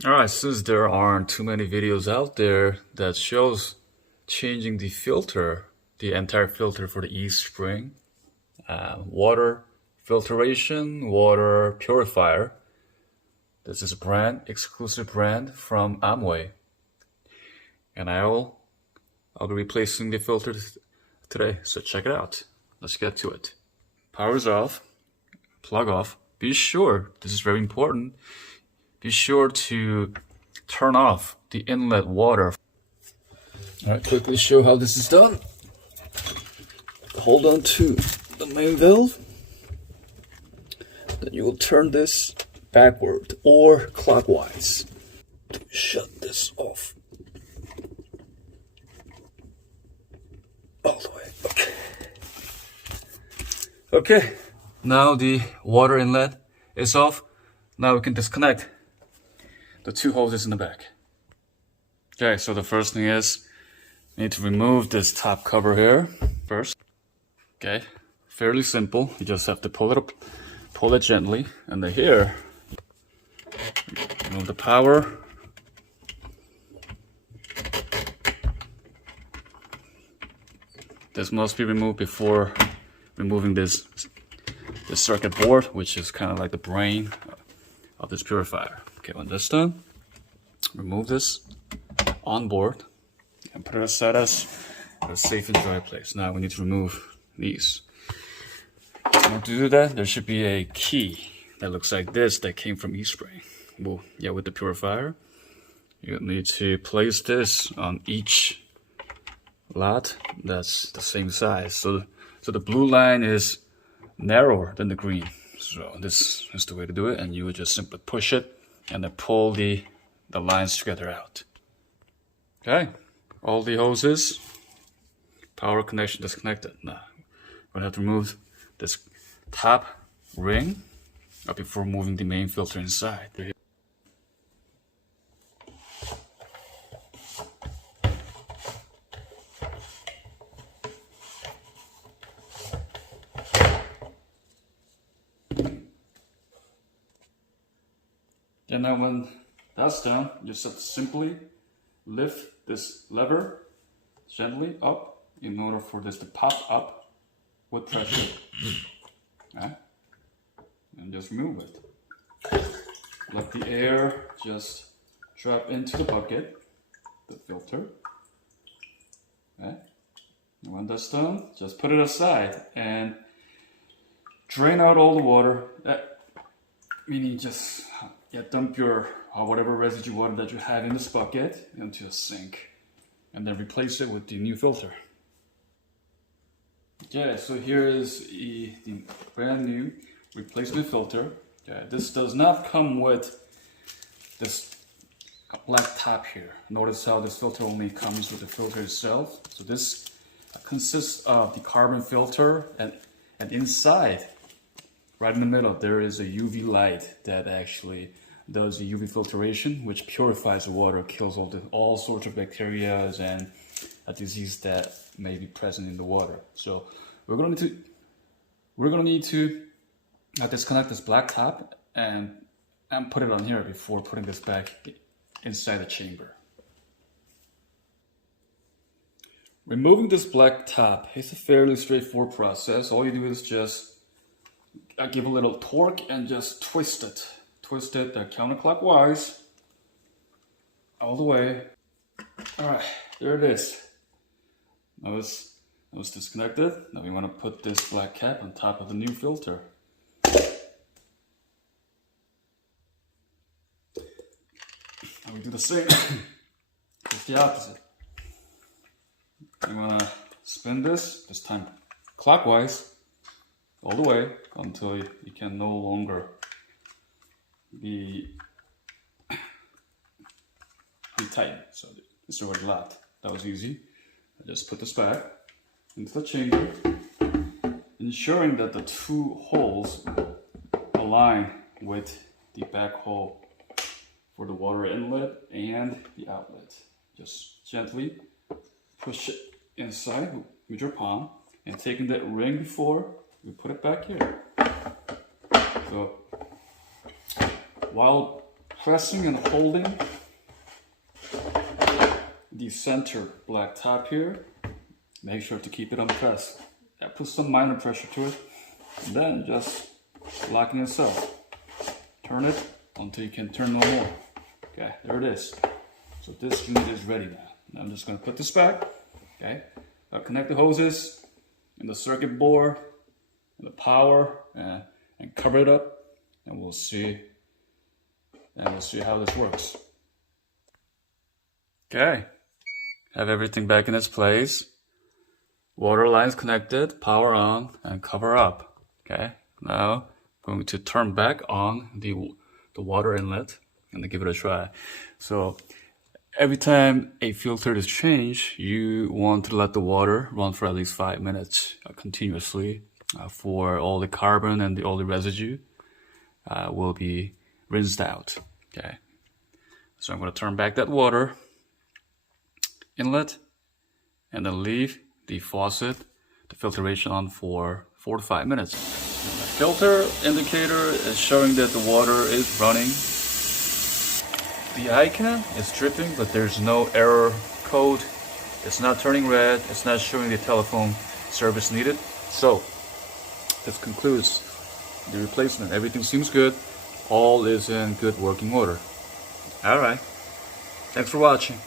Alright, since there aren't too many videos out there that shows changing the filter, the entire filter for the eSpring, water filtration, water purifier. This is a brand, exclusive brand from Amway. And I'll be replacing the filter today, so check it out. Let's get to it. Power's off, plug off. Be sure, this is very important, be sure to turn off the inlet water. Alright, quickly show how this is done. Hold on to the main valve. Then you will turn this backward or clockwise to shut this off. All the way. Okay, now the water inlet is off. Now we can disconnect the two hoses in the back. Okay, so the first thing is we need to remove this top cover here first. Okay, fairly simple. You just have to pull it gently, and then here, remove the power. This must be removed before removing this circuit board, which is kind of like the brain of this purifier. Okay, when this done, remove this on board and put it aside as a safe and dry place. Now we need to remove these. Now to do that, there should be a key that looks like this that came from eSpring. Well, yeah, with the purifier, you need to place this on each lot that's the same size. So the blue line is narrower than the green. So this is the way to do it, and you would just simply push it and then pull the lines together out. Okay, all the hoses, power connection disconnected. Now we're gonna have to remove this top ring before moving the main filter inside. And now when that's done, you just have to simply lift this lever gently up in order for this to pop up with pressure. Okay? And just remove it. Let the air just drop into the bucket, the filter. Okay? And when that's done, just put it aside and drain out all the water. Meaning just dump your whatever residue water that you have in this bucket into a sink, and then replace it with the new filter. Okay, so here is the brand new replacement filter. Okay, this does not come with this black top here. Notice how this filter only comes with the filter itself. So this consists of the carbon filter, and inside, right in the middle, there is a UV light that actually does the UV filtration, which purifies the water, kills all sorts of bacteria and a disease that may be present in the water. So we're gonna need to disconnect this black top and put it on here before putting this back inside the chamber. Removing this black top is a fairly straightforward process. All you do is just give a little torque and just twist it counterclockwise all the way. All right, there it is. Now it's disconnected. Now we want to put this black cap on top of the new filter. Now we do the same, just the opposite. You want to spin this time clockwise all the way until you can no longer be tight. So it's already locked. That was easy. I just put this back into the chamber, ensuring that the two holes align with the back hole for the water inlet and the outlet. Just gently push it inside with your palm, and taking that ring before, we put it back here. So while pressing and holding the center black top here. Make sure to keep it on press. Put some minor pressure to it, and then just locking itself. Turn it until you can turn no more. Okay, there it is. So this unit is ready now. Now I'm just going to put this back. Okay, I'll connect the hoses and the circuit board and the power and cover it up, and we'll see how this works. Okay, have everything back in its place. Water lines connected, power on, and cover up. Okay, now I'm going to turn back on the water inlet and then give it a try. So every time a filter is changed, you want to let the water run for at least 5 minutes continuously for all the carbon and all the residue will be rinsed out. Okay, so I'm going to turn back that water inlet and then leave the faucet, the filtration on for 4 to 5 minutes. The filter indicator is showing that the water is running. The icon is dripping, but there's no error code. It's not turning red. It's not showing the telephone service needed. So this concludes the replacement. Everything seems good. All is in good working order. All right. Thanks for watching.